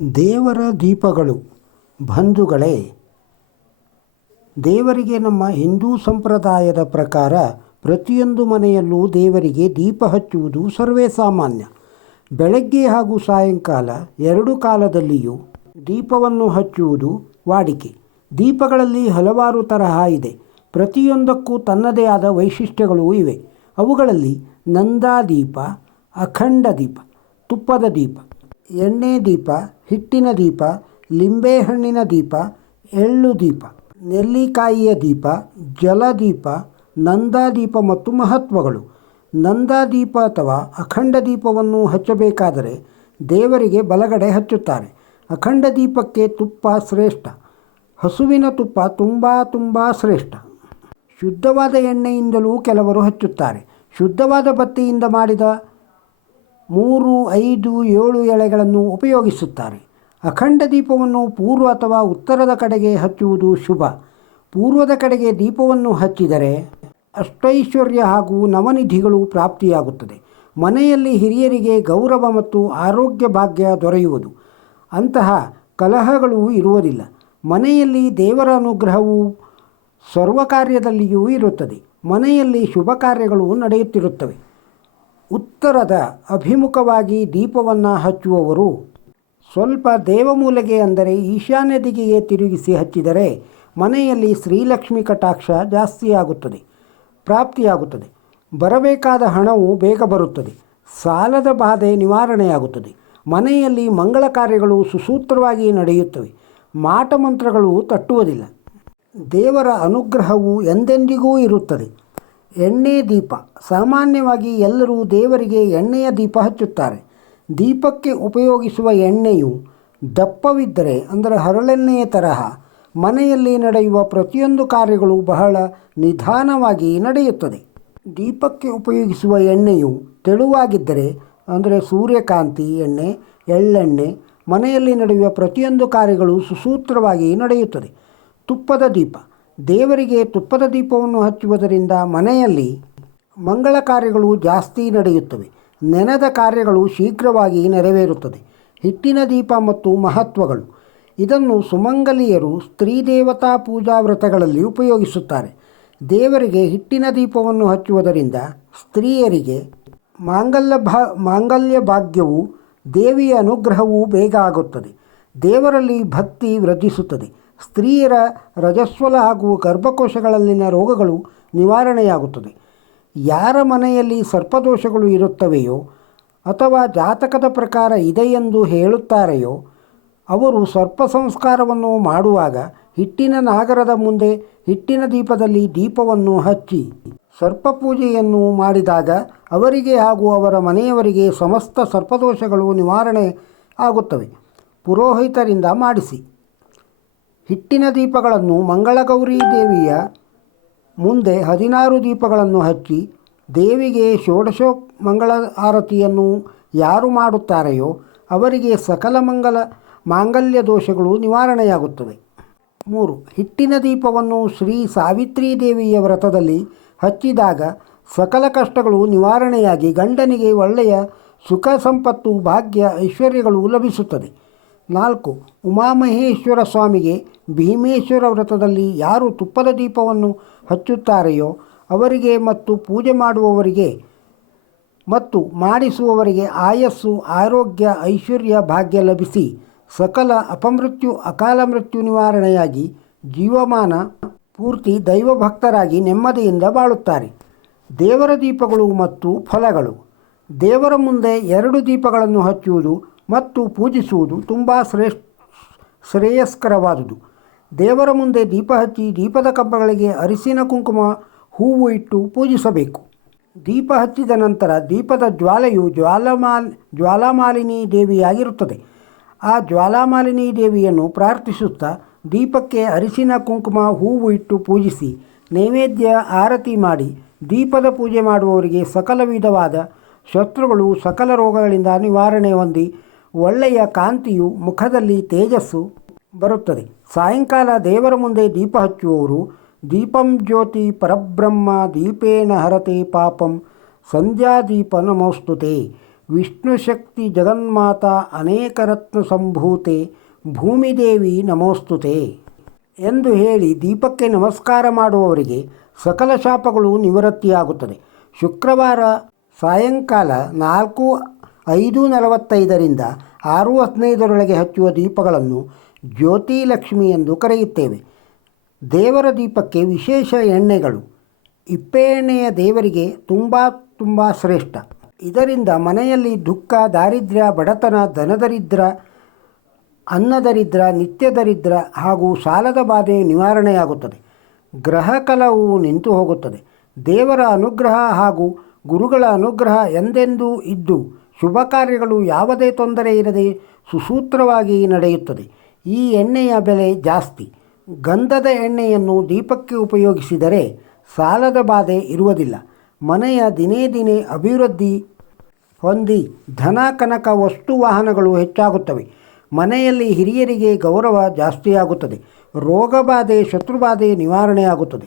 ದೇವರ ದೀಪಗಳು. ಬಂಧುಗಳೇ, ದೇವರಿಗೆ ನಮ್ಮ ಹಿಂದೂ ಸಂಪ್ರದಾಯದ ಪ್ರಕಾರ ಪ್ರತಿಯೊಂದು ಮನೆಯಲ್ಲೂ ದೇವರಿಗೆ ದೀಪ ಹಚ್ಚುವುದು ಸರ್ವೇ ಸಾಮಾನ್ಯ. ಬೆಳಗ್ಗೆ ಹಾಗೂ ಸಾಯಂಕಾಲ ಎರಡು ಕಾಲದಲ್ಲಿಯೂ ದೀಪವನ್ನು ಹಚ್ಚುವುದು ವಾಡಿಕೆ. ದೀಪಗಳಲ್ಲಿ ಹಲವಾರು ತರಹ ಇದೆ. ಪ್ರತಿಯೊಂದಕ್ಕೂ ತನ್ನದೇ ಆದ ವೈಶಿಷ್ಟ್ಯಗಳೂ ಇವೆ. ಅವುಗಳಲ್ಲಿ ನಂದಾದೀಪ, ಅಖಂಡ ದೀಪ, ತುಪ್ಪದ ದೀಪ, ಎಣ್ಣೆ ದೀಪ, ಹಿಟ್ಟಿನ ದೀಪ, ಲಿಂಬೆಹಣ್ಣಿನ ದೀಪ, ಎಳ್ಳು ದೀಪ, ನೆಲ್ಲಿಕಾಯಿಯ ದೀಪ, ಜಲದೀಪ, ನಂದಾದೀಪ ಮತ್ತು ಮಹತ್ವಗಳು. ನಂದಾದೀಪ ಅಥವಾ ಅಖಂಡ ದೀಪವನ್ನು ಹಚ್ಚಬೇಕಾದರೆ ದೇವರಿಗೆ ಬಲಗಡೆ ಹಚ್ಚುತ್ತಾರೆ. ಅಖಂಡ ದೀಪಕ್ಕೆ ತುಪ್ಪ ಶ್ರೇಷ್ಠ. ಹಸುವಿನ ತುಪ್ಪ ತುಂಬ ಶ್ರೇಷ್ಠ. ಶುದ್ಧವಾದ ಎಣ್ಣೆಯಿಂದಲೂ ಕೆಲವರು ಹಚ್ಚುತ್ತಾರೆ. ಶುದ್ಧವಾದ ಬತ್ತಿಯಿಂದ ಮಾಡಿದ 3, 5, 7 ಎಳೆಗಳನ್ನು ಉಪಯೋಗಿಸುತ್ತಾರೆ. ಅಖಂಡ ದೀಪವನ್ನು ಪೂರ್ವ ಅಥವಾ ಉತ್ತರದ ಕಡೆಗೆ ಹಚ್ಚುವುದು ಶುಭ. ಪೂರ್ವದ ಕಡೆಗೆ ದೀಪವನ್ನು ಹಚ್ಚಿದರೆ ಅಷ್ಟೈಶ್ವರ್ಯ ಹಾಗೂ ನವನಿಧಿಗಳು ಪ್ರಾಪ್ತಿಯಾಗುತ್ತದೆ. ಮನೆಯಲ್ಲಿ ಹಿರಿಯರಿಗೆ ಗೌರವ ಮತ್ತು ಆರೋಗ್ಯ ಭಾಗ್ಯ ದೊರೆಯುವುದು. ಅಂತಹ ಕಲಹಗಳು ಇರುವುದಿಲ್ಲ. ಮನೆಯಲ್ಲಿ ದೇವರ ಅನುಗ್ರಹವು ಸರ್ವ ಕಾರ್ಯದಲ್ಲಿಯೂ ಇರುತ್ತದೆ. ಮನೆಯಲ್ಲಿ ಶುಭ ಕಾರ್ಯಗಳು ನಡೆಯುತ್ತಿರುತ್ತವೆ. ಉತ್ತರದ ಅಭಿಮುಖವಾಗಿ ದೀಪವನ್ನು ಹಚ್ಚುವವರು ಸ್ವಲ್ಪ ದೇವಮೂಲೆಗೆ ಅಂದರೆ ಈಶಾನ್ಯ ದಿಕ್ಕಿಗೆ ತಿರುಗಿಸಿ ಹಚ್ಚಿದರೆ ಮನೆಯಲ್ಲಿ ಶ್ರೀಲಕ್ಷ್ಮಿ ಕಟಾಕ್ಷ ಜಾಸ್ತಿಯಾಗುತ್ತದೆ, ಪ್ರಾಪ್ತಿಯಾಗುತ್ತದೆ. ಬರಬೇಕಾದ ಹಣವು ಬೇಗ ಬರುತ್ತದೆ. ಸಾಲದ ಬಾಧೆ ನಿವಾರಣೆಯಾಗುತ್ತದೆ. ಮನೆಯಲ್ಲಿ ಮಂಗಳ ಕಾರ್ಯಗಳು ಸುಸೂತ್ರವಾಗಿ ನಡೆಯುತ್ತವೆ. ಮಾಟಮಂತ್ರಗಳು ತಟ್ಟುವುದಿಲ್ಲ. ದೇವರ ಅನುಗ್ರಹವು ಎಂದೆಂದಿಗೂ ಇರುತ್ತದೆ. ಎಣ್ಣೆ ದೀಪ. ಸಾಮಾನ್ಯವಾಗಿ ಎಲ್ಲರೂ ದೇವರಿಗೆ ಎಣ್ಣೆಯ ದೀಪ ಹಚ್ಚುತ್ತಾರೆ. ದೀಪಕ್ಕೆ ಉಪಯೋಗಿಸುವ ಎಣ್ಣೆಯು ದಪ್ಪವಿದ್ದರೆ ಅಂದರೆ ಹರಳೆಣ್ಣೆಯ ತರಹ ಮನೆಯಲ್ಲಿ ನಡೆಯುವ ಪ್ರತಿಯೊಂದು ಕಾರ್ಯಗಳು ಬಹಳ ನಿಧಾನವಾಗಿ ನಡೆಯುತ್ತದೆ. ದೀಪಕ್ಕೆ ಉಪಯೋಗಿಸುವ ಎಣ್ಣೆಯು ತೆಳುವಾಗಿದ್ದರೆ ಅಂದರೆ ಸೂರ್ಯಕಾಂತಿ ಎಣ್ಣೆ, ಎಳ್ಳೆಣ್ಣೆ, ಮನೆಯಲ್ಲಿ ನಡೆಯುವ ಪ್ರತಿಯೊಂದು ಕಾರ್ಯಗಳು ಸುಸೂತ್ರವಾಗಿ ನಡೆಯುತ್ತದೆ. ತುಪ್ಪದ ದೀಪ. ದೇವರಿಗೆ ತುಪ್ಪದ ದೀಪವನ್ನು ಹಚ್ಚುವುದರಿಂದ ಮನೆಯಲ್ಲಿ ಮಂಗಳ ಕಾರ್ಯಗಳು ಜಾಸ್ತಿ ನಡೆಯುತ್ತವೆ. ನೆನೆದ ಕಾರ್ಯಗಳು ಶೀಘ್ರವಾಗಿ ನೆರವೇರುತ್ತದೆ. ಹಿಟ್ಟಿನ ದೀಪ ಮತ್ತು ಮಹತ್ವಗಳು. ಇದನ್ನು ಸುಮಂಗಲಿಯರು ಸ್ತ್ರೀ ದೇವತಾ ಪೂಜಾ ವ್ರತಗಳಲ್ಲಿ ಉಪಯೋಗಿಸುತ್ತಾರೆ. ದೇವರಿಗೆ ಹಿಟ್ಟಿನ ದೀಪವನ್ನು ಹಚ್ಚುವುದರಿಂದ ಸ್ತ್ರೀಯರಿಗೆ ಮಾಂಗಲ್ಯ ಭಾಗ್ಯವು, ದೇವಿಯ ಅನುಗ್ರಹವೂ ಬೇಗ ಆಗುತ್ತದೆ. ದೇವರಲ್ಲಿ ಭಕ್ತಿ ವೃದ್ಧಿಸುತ್ತದೆ. ಸ್ತ್ರೀಯರ ರಜಸ್ವಲ ಹಾಗೂ ಗರ್ಭಕೋಶಗಳಲ್ಲಿನ ರೋಗಗಳು ನಿವಾರಣೆಯಾಗುತ್ತದೆ. ಯಾರ ಮನೆಯಲ್ಲಿ ಸರ್ಪದೋಷಗಳು ಇರುತ್ತವೆಯೋ ಅಥವಾ ಜಾತಕದ ಪ್ರಕಾರ ಇದೆಯೆಂದು ಹೇಳುತ್ತಾರೆಯೋ ಅವರು ಸರ್ಪ ಸಂಸ್ಕಾರವನ್ನು ಮಾಡುವಾಗ ಹಿಟ್ಟಿನ ನಾಗರದ ಮುಂದೆ ಹಿಟ್ಟಿನ ದೀಪದಲ್ಲಿ ದೀಪವನ್ನು ಹಚ್ಚಿ ಸರ್ಪ ಪೂಜೆಯನ್ನು ಮಾಡಿದಾಗ ಅವರಿಗೆ ಹಾಗೂ ಅವರ ಮನೆಯವರಿಗೆ ಸಮಸ್ತ ಸರ್ಪದೋಷಗಳು ನಿವಾರಣೆ ಆಗುತ್ತವೆ. ಪುರೋಹಿತರಿಂದ ಮಾಡಿಸಿ. ಹಿಟ್ಟಿನ ದೀಪಗಳನ್ನು ಮಂಗಳಗೌರಿ ದೇವಿಯ ಮುಂದೆ 16 ದೀಪಗಳನ್ನು ಹಚ್ಚಿ ದೇವಿಗೆ ಷೋಡಶ ಮಂಗಳ ಆರತಿಯನ್ನು ಯಾರು ಮಾಡುತ್ತಾರೆಯೋ ಅವರಿಗೆ ಸಕಲ ಮಾಂಗಲ್ಯ ದೋಷಗಳು ನಿವಾರಣೆಯಾಗುತ್ತವೆ. 3. ಹಿಟ್ಟಿನ ದೀಪವನ್ನು ಶ್ರೀ ಸಾವಿತ್ರಿ ದೇವಿಯ ವ್ರತದಲ್ಲಿ ಹಚ್ಚಿದಾಗ ಸಕಲ ಕಷ್ಟಗಳು ನಿವಾರಣೆಯಾಗಿ ಗಂಡನಿಗೆ ಒಳ್ಳೆಯ ಸುಖ ಸಂಪತ್ತು, ಭಾಗ್ಯ, ಐಶ್ವರ್ಯಗಳು ಲಭಿಸುತ್ತದೆ. 4. ಉಮಾಮಹೇಶ್ವರ ಸ್ವಾಮಿಗೆ ಭೀಮೇಶ್ವರ ವ್ರತದಲ್ಲಿ ಯಾರು ತುಪ್ಪದ ದೀಪವನ್ನು ಹಚ್ಚುತ್ತಾರೆಯೋ ಅವರಿಗೆ ಮತ್ತು ಪೂಜೆ ಮಾಡುವವರಿಗೆ ಮತ್ತು ಮಾಡಿಸುವವರಿಗೆ ಆಯಸ್ಸು, ಆರೋಗ್ಯ, ಐಶ್ವರ್ಯ, ಭಾಗ್ಯ ಲಭಿಸಿ ಸಕಲ ಅಪಮೃತ್ಯು, ಅಕಾಲ ಮೃತ್ಯು ನಿವಾರಣೆಯಾಗಿ ಜೀವಮಾನ ಪೂರ್ತಿ ದೈವಭಕ್ತರಾಗಿ ನೆಮ್ಮದಿಯಿಂದ ಬಾಳುತ್ತಾರೆ. ದೇವರ ದೀಪಗಳು ಮತ್ತು ಫಲಗಳು. ದೇವರ ಮುಂದೆ 2 ದೀಪಗಳನ್ನು ಹಚ್ಚುವುದು ಮತ್ತು ಪೂಜಿಸುವುದು ತುಂಬ ಶ್ರೇಯಸ್ಕರವಾದುದು. ದೇವರ ಮುಂದೆ ದೀಪ ಹಚ್ಚಿ ದೀಪದ ಕಂಬಗಳಿಗೆ ಅರಿಶಿನ ಕುಂಕುಮ ಹೂವು ಇಟ್ಟು ಪೂಜಿಸಬೇಕು. ದೀಪ ಹಚ್ಚಿದ ನಂತರ ದೀಪದ ಜ್ವಾಲೆಯು ಜ್ವಾಲಾಮಾಲಿನಿ ದೇವಿಯಾಗಿರುತ್ತದೆ. ಆ ಜ್ವಾಲಾಮಾಲಿನಿ ದೇವಿಯನ್ನು ಪ್ರಾರ್ಥಿಸುತ್ತಾ ದೀಪಕ್ಕೆ ಅರಿಶಿನ ಕುಂಕುಮ ಹೂವು ಇಟ್ಟು ಪೂಜಿಸಿ ನೈವೇದ್ಯ ಆರತಿ ಮಾಡಿ ದೀಪದ ಪೂಜೆ ಮಾಡುವವರಿಗೆ ಸಕಲ ವಿಧವಾದ ಶತ್ರುಗಳು, ಸಕಲ ರೋಗಗಳಿಂದ ನಿವಾರಣೆ ಹೊಂದಿ ಒಳ್ಳೆಯ ಕಾಂತಿಯು, ಮುಖದಲ್ಲಿ ತೇಜಸ್ಸು ಬರುತ್ತದೆ. ಸಾಯಂಕಾಲ ದೇವರ ಮುಂದೆ ದೀಪ ಹಚ್ಚುವವರು ದೀಪಂ ಜ್ಯೋತಿ ಪರಬ್ರಹ್ಮ ದೀಪೇನ ಹರತೆ ಪಾಪಂ ಸಂಧ್ಯಾ ದೀಪ ನಮೋಸ್ತುತೆ ವಿಷ್ಣುಶಕ್ತಿ ಜಗನ್ಮಾತಾ ಅನೇಕರತ್ನ ಸಂಭೂತೆ ಭೂಮಿದೇವಿ ನಮೋಸ್ತುತೆ ಎಂದು ಹೇಳಿ ದೀಪಕ್ಕೆ ನಮಸ್ಕಾರ ಮಾಡುವವರಿಗೆ ಸಕಲ ಶಾಪಗಳು ನಿವೃತ್ತಿಯಾಗುತ್ತದೆ. ಶುಕ್ರವಾರ ಸಾಯಂಕಾಲ 5:45ರಿಂದ 6:15ರೊಳಗೆ ಹಚ್ಚುವ ದೀಪಗಳನ್ನು ಜ್ಯೋತಿಲಕ್ಷ್ಮಿ ಎಂದು ಕರೆಯುತ್ತೇವೆ. ದೇವರ ದೀಪಕ್ಕೆ ವಿಶೇಷ ಎಣ್ಣೆಗಳು. ಇಪ್ಪೆ ಎಣ್ಣೆಯ ದೇವರಿಗೆ ತುಂಬ ಶ್ರೇಷ್ಠ. ಇದರಿಂದ ಮನೆಯಲ್ಲಿ ದುಃಖ, ದಾರಿದ್ರ್ಯ, ಬಡತನ, ಧನದರಿದ್ರ, ಅನ್ನದರಿದ್ರ, ನಿತ್ಯದರಿದ್ರ ಹಾಗೂ ಸಾಲದ ಬಾಧೆ ನಿವಾರಣೆಯಾಗುತ್ತದೆ. ಗ್ರಹ ಕಲವು ನಿಂತು ಹೋಗುತ್ತದೆ. ದೇವರ ಅನುಗ್ರಹ ಹಾಗೂ ಗುರುಗಳ ಅನುಗ್ರಹ ಎಂದೆಂದೂ ಇದ್ದು ಶುಭ ಕಾರ್ಯಗಳು ಯಾವುದೇ ತೊಂದರೆ ಇರದೆ ಸುಸೂತ್ರವಾಗಿ ನಡೆಯುತ್ತದೆ. ಈ ಎಣ್ಣೆಯ ಬೆಲೆ ಜಾಸ್ತಿ. ಗಂಧದ ಎಣ್ಣೆಯನ್ನು ದೀಪಕ್ಕೆ ಉಪಯೋಗಿಸಿದರೆ ಸಾಲದ ಬಾಧೆ ಇರುವುದಿಲ್ಲ. ಮನೆಯ ದಿನೇ ದಿನೇ ಅಭಿವೃದ್ಧಿ ಹೊಂದಿ ಧನ, ಕನಕ, ವಸ್ತು, ವಾಹನಗಳು ಹೆಚ್ಚಾಗುತ್ತವೆ. ಮನೆಯಲ್ಲಿ ಹಿರಿಯರಿಗೆ ಗೌರವ ಜಾಸ್ತಿಯಾಗುತ್ತದೆ. ರೋಗಬಾಧೆ, ಶತ್ರುಬಾಧೆ ನಿವಾರಣೆಯಾಗುತ್ತದೆ.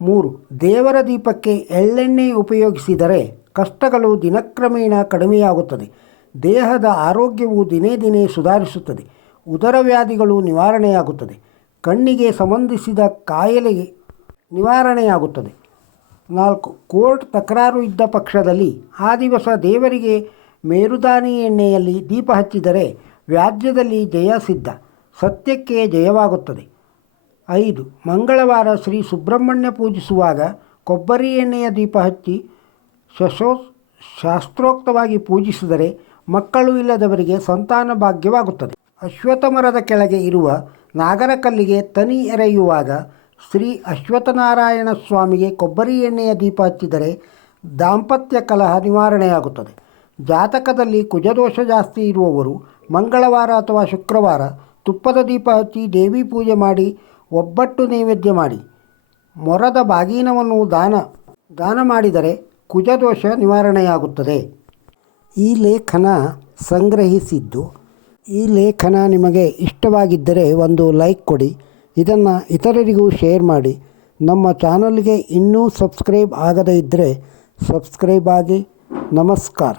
3. ದೇವರ ದೀಪಕ್ಕೆ ಎಳ್ಳೆಣ್ಣೆ ಉಪಯೋಗಿಸಿದರೆ ಕಷ್ಟಗಳು ದಿನಕ್ರಮೇಣ ಕಡಿಮೆಯಾಗುತ್ತದೆ. ದೇಹದ ಆರೋಗ್ಯವು ದಿನೇ ದಿನೇ ಸುಧಾರಿಸುತ್ತದೆ. ಉದರ ವ್ಯಾಧಿಗಳು ನಿವಾರಣೆಯಾಗುತ್ತದೆ. ಕಣ್ಣಿಗೆ ಸಂಬಂಧಿಸಿದ ಕಾಯಿಲೆ ನಿವಾರಣೆಯಾಗುತ್ತದೆ. 4. ಕೋರ್ಟ್ ತಕರಾರು ಇದ್ದ ಪಕ್ಷದಲ್ಲಿ ಆ ದಿವಸ ದೇವರಿಗೆ ಮೇರುದಾನಿ ಎಣ್ಣೆಯಲ್ಲಿ ದೀಪ ಹಚ್ಚಿದರೆ ವ್ಯಾಜ್ಯದಲ್ಲಿ ಜಯ ಸಿದ್ಧ, ಸತ್ಯಕ್ಕೆ ಜಯವಾಗುತ್ತದೆ. 5. ಮಂಗಳವಾರ ಶ್ರೀ ಸುಬ್ರಹ್ಮಣ್ಯ ಪೂಜಿಸುವಾಗ ಕೊಬ್ಬರಿ ಎಣ್ಣೆಯ ದೀಪ ಹಚ್ಚಿ ಶಾಸ್ತ್ರೋಕ್ತವಾಗಿ ಪೂಜಿಸಿದರೆ ಮಕ್ಕಳು ಇಲ್ಲದವರಿಗೆ ಸಂತಾನ ಭಾಗ್ಯವಾಗುತ್ತದೆ. ಅಶ್ವತ್ಥ ಮರದ ಕೆಳಗೆ ಇರುವ ನಾಗರಕಲ್ಲಿಗೆ ತನಿ ಎರೆಯುವಾಗ ಶ್ರೀ ಅಶ್ವತ್ಥನಾರಾಯಣ ಸ್ವಾಮಿಗೆ ಕೊಬ್ಬರಿ ಎಣ್ಣೆಯ ದೀಪ ಹಚ್ಚಿದರೆ ದಾಂಪತ್ಯ ಕಲಹ ನಿವಾರಣೆಯಾಗುತ್ತದೆ. ಜಾತಕದಲ್ಲಿ ಕುಜದೋಷ ಜಾಸ್ತಿ ಇರುವವರು ಮಂಗಳವಾರ ಅಥವಾ ಶುಕ್ರವಾರ ತುಪ್ಪದ ದೀಪ ಹಚ್ಚಿ ದೇವಿ ಪೂಜೆ ಮಾಡಿ ಒಬ್ಬಟ್ಟು ನೈವೇದ್ಯ ಮಾಡಿ ಮೊರದ ಬಾಗಿನವನ್ನು ದಾನ ಮಾಡಿದರೆ ಕುಜದೋಷ ನಿವಾರಣೆಯಾಗುತ್ತದೆ. ಈ ಲೇಖನ ಸಂಗ್ರಹಿಸಿದ್ದು. ಈ ಲೇಖನ ನಿಮಗೆ ಇಷ್ಟವಾಗಿದ್ದರೆ ಒಂದು ಲೈಕ್ ಕೊಡಿ. ಇದನ್ನು ಇತರರಿಗೂ ಶೇರ್ ಮಾಡಿ. ನಮ್ಮ ಚಾನಲ್ಗೆ ಇನ್ನೂ ಸಬ್ಸ್ಕ್ರೈಬ್ ಆಗದೇ ಇದ್ದರೆ ಸಬ್ಸ್ಕ್ರೈಬ್ ಆಗಿ. ನಮಸ್ಕಾರ.